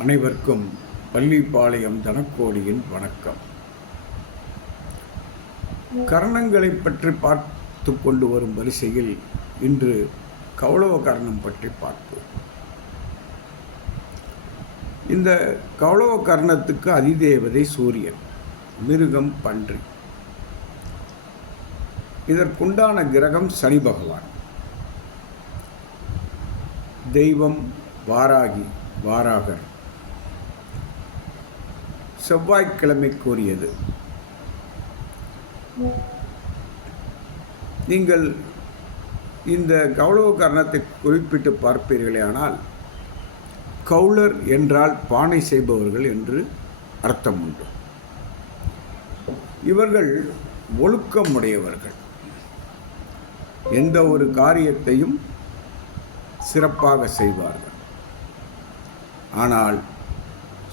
அனைவருக்கும் பள்ளிப்பாளையம் தனக்கோடியின் வணக்கம். கரணங்களை பற்றி பார்த்து கொண்டு வரும் வரிசையில் இன்று கௌளவ கர்ணம் பற்றி பார்ப்போம். இந்த கௌளவ கர்ணத்துக்கு அதிதேவதை சூரியன், மிருகம் பன்றி. இதற்குண்டான கிரகம் சனி பகவான். தெய்வம் வாராகர். செவ்வாய்க்கிழமை கூறியது. நீங்கள் இந்த கௌளவ கர்ணத்தை குறிப்பிட்டு பார்ப்பீர்களே ஆனால், கௌளர் என்றால் பானை செய்பவர்கள் என்று அர்த்தம் உண்டு. இவர்கள் ஒழுக்கமுடையவர்கள். எந்த ஒரு காரியத்தையும் சிறப்பாக செய்வார்கள். ஆனால்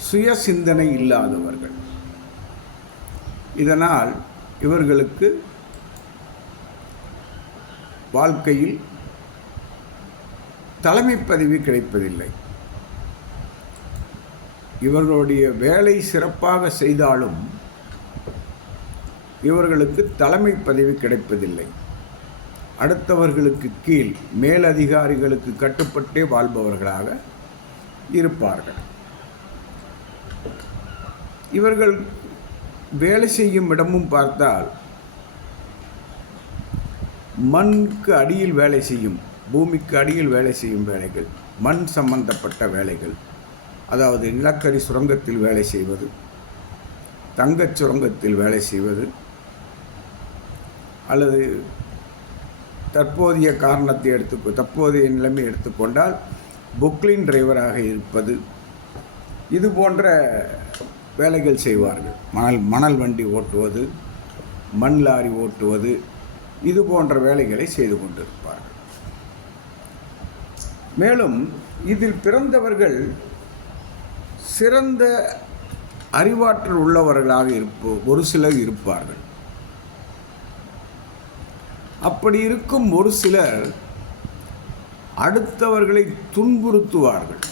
சுய சிந்தனை இல்லாதவர்கள். இதனால் இவர்களுக்கு வாழ்க்கையில் தலைமை பதவி கிடைப்பதில்லை. இவர்களுடைய வேலை சிறப்பாக செய்தாலும் இவர்களுக்கு தலைமை பதவி கிடைப்பதில்லை. அடுத்தவர்களுக்கு கீழ் மேலதிகாரிகளுக்கு கட்டுப்பட்டே வாழ்பவர்களாக இருப்பார்கள். இவர்கள் வேலை செய்யும் இடமும் பார்த்தால் மண்ணுக்கு அடியில் வேலை செய்யும், பூமிக்கு அடியில் வேலை செய்யும் வேலைகள், மண் சம்பந்தப்பட்ட வேலைகள். அதாவது நிலக்கரி சுரங்கத்தில் வேலை செய்வது, தங்கச் சுரங்கத்தில் வேலை செய்வது, அல்லது தற்போதைய நிலைமை எடுத்துக்கொண்டால் புக்லின் டிரைவராக இருப்பது, இது போன்ற வேலைகள் செய்வார்கள். மணல் வண்டி ஓட்டுவது, மண் லாரி ஓட்டுவது, இது போன்ற வேலைகளை செய்து கொண்டிருப்பார்கள். மேலும் இதில் பிறந்தவர்கள் சிறந்த அறிவாற்றல் உள்ளவர்களாக ஒரு சிலர் இருப்பார்கள். அப்படி இருக்கும் ஒரு சிலர் அடுத்தவர்களை துன்புறுத்துவார்கள்.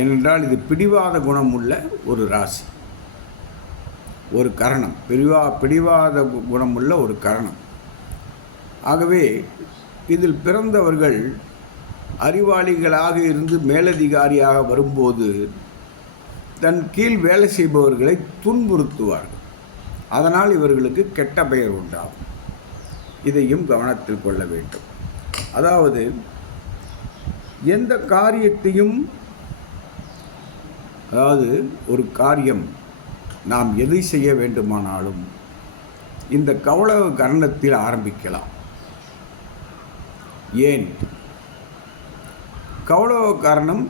ஏனென்றால் இது பிடிவாத குணம் உள்ள ஒரு ராசி, ஒரு கரணம், பிடிவாத குணமுள்ள ஒரு கரணம். ஆகவே இதில் பிறந்தவர்கள் அறிவாளிகளாக இருந்து மேலதிகாரியாக வரும்போது தன் கீழ் வேலை செய்பவர்களை துன்புறுத்துவார்கள். அதனால் இவர்களுக்கு கெட்ட பெயர் உண்டாகும். இதையும் கவனத்தில் கொள்ள வேண்டும். அதாவது எந்த காரியத்தையும், ஒரு காரியம் நாம் எதை செய்ய வேண்டுமானாலும் இந்த கௌளவ கர்ணத்தில் ஆரம்பிக்கலாம். ஏன்? கௌளவ கர்ணம்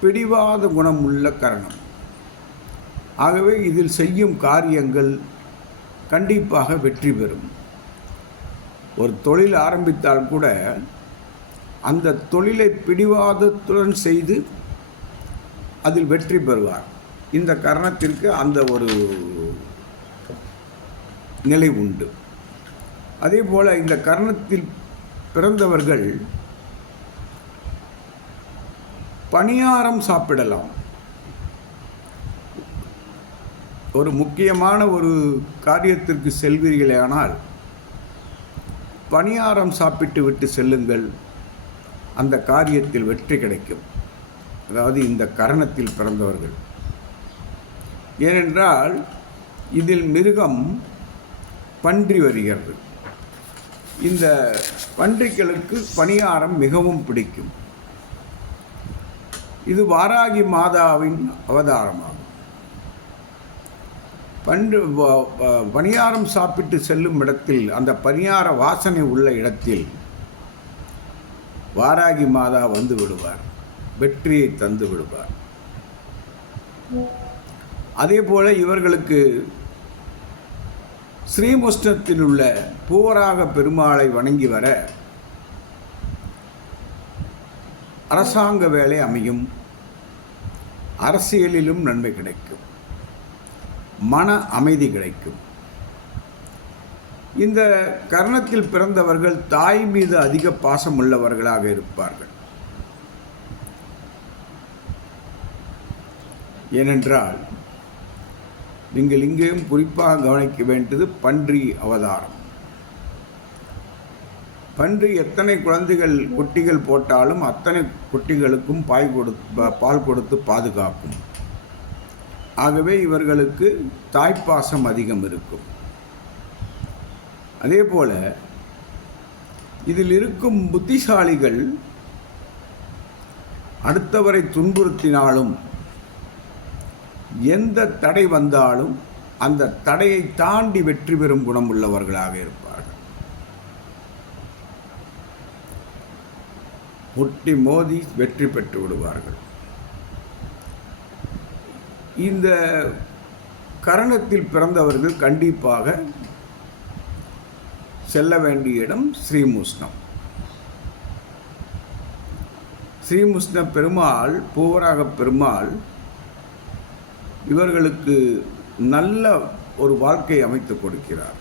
பிடிவாத குணம் உள்ள கர்ணம். ஆகவே இதில் செய்யும் காரியங்கள் கண்டிப்பாக வெற்றி பெறும். ஒரு தொழில் ஆரம்பித்தால் கூட அந்த தொழிலை பிடிவாதத்துடன் செய்து அதில் வெற்றி பெறுவார். இந்த கர்ணத்திற்கு அந்த ஒரு நிலை உண்டு. அதே போல் இந்த கர்ணத்தில் பிறந்தவர்கள் பணியாரம் சாப்பிடலாம். ஒரு முக்கியமான ஒரு காரியத்திற்கு செல்வீர்களானால் பணியாரம் சாப்பிட்டு விட்டு செல்லுங்கள், அந்த காரியத்தில் வெற்றி கிடைக்கும். அதாவது இந்த கரணத்தில் பிறந்தவர்கள். ஏனென்றால் இதில் மிருகம் பன்றி வருகிறது. இந்த பன்றிகளுக்கு பணியாரம் மிகவும் பிடிக்கும். இது வாராகி மாதாவின் அவதாரமாகும். பணியாரம் சாப்பிட்டு செல்லும் இடத்தில், அந்த பணியார வாசனை உள்ள இடத்தில் வாராகி மாதா வந்து விடுவார், வெற்றியை தந்து விடுவார். அதே போல இவர்களுக்கு ஸ்ரீமுஷ்ணத்தில் உள்ள பூவராக பெருமாளை வணங்கி வர அரசாங்க வேலை அமையும். அரசியலிலும் நன்மை கிடைக்கும், மன அமைதி கிடைக்கும். இந்த கர்ணத்தில் பிறந்தவர்கள் தாய் மீது அதிக பாசம் உள்ளவர்களாக இருப்பார்கள். ஏனென்றால் நீங்கள் இங்கேயும் குறிப்பாக கவனிக்க வேண்டியது பன்றி அவதாரம். பன்றி எத்தனை குட்டிகள் போட்டாலும் அத்தனை குட்டிகளுக்கும் பால் கொடுத்து பாதுகாக்கும். ஆகவே இவர்களுக்கு தாய்ப்பாசம் அதிகம் இருக்கும். அதே போல இதில் இருக்கும் புத்திசாலிகள் அடுத்தவரை துன்புறுத்தினாலும் எந்த தடை வந்தாலும் அந்த தடையை தாண்டி வெற்றி பெறும் குணம் உள்ளவர்களாக இருப்பார்கள். முட்டி மோதி வெற்றி பெற்று விடுவார்கள். இந்த கரணத்தில் பிறந்தவர்கள் கண்டிப்பாக செல்ல வேண்டிய இடம் ஸ்ரீமுஷ்ணம். ஸ்ரீமுஷ்ண பெருமாள், பூவராக பெருமாள் இவர்களுக்கு நல்ல ஒரு வாழ்க்கை அமைத்து கொடுக்கிறார்.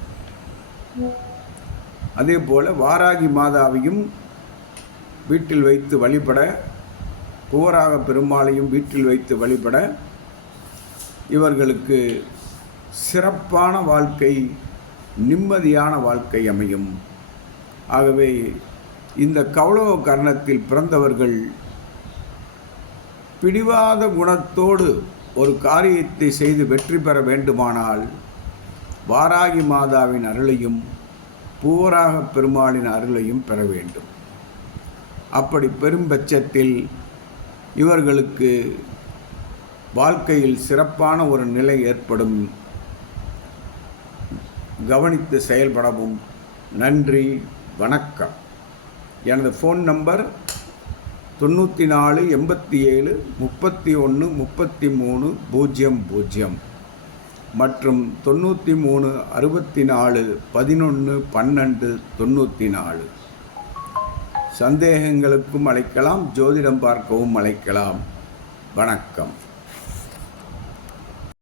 அதே போல வாராகி மாதாவையும் வீட்டில் வைத்து வழிபட, பூவராக பெருமாளையும் வீட்டில் வைத்து வழிபட இவர்களுக்கு சிறப்பான வாழ்க்கை, நிம்மதியான வாழ்க்கை அமையும். ஆகவே இந்த கௌளவ கர்ணத்தில் பிறந்தவர்கள் பிடிவாத குணத்தோடு ஒரு காரியத்தை செய்து வெற்றி பெற வேண்டுமானால் வாராகி மாதாவின் அருளையும் பூவராக பெருமாளின் அருளையும் பெற வேண்டும். அப்படி பெரும் பட்சத்தில் இவர்களுக்கு வாழ்க்கையில் சிறப்பான ஒரு நிலை ஏற்படும். கவனித்து செயல்படவும். நன்றி, வணக்கம். எனது ஃபோன் நம்பர் 94 87 31 33 00 மற்றும் 93 64 11 12 94. சந்தேகங்களுக்கும் அழைக்கலாம், ஜோதிடம் பார்க்கவும் அழைக்கலாம். வணக்கம்.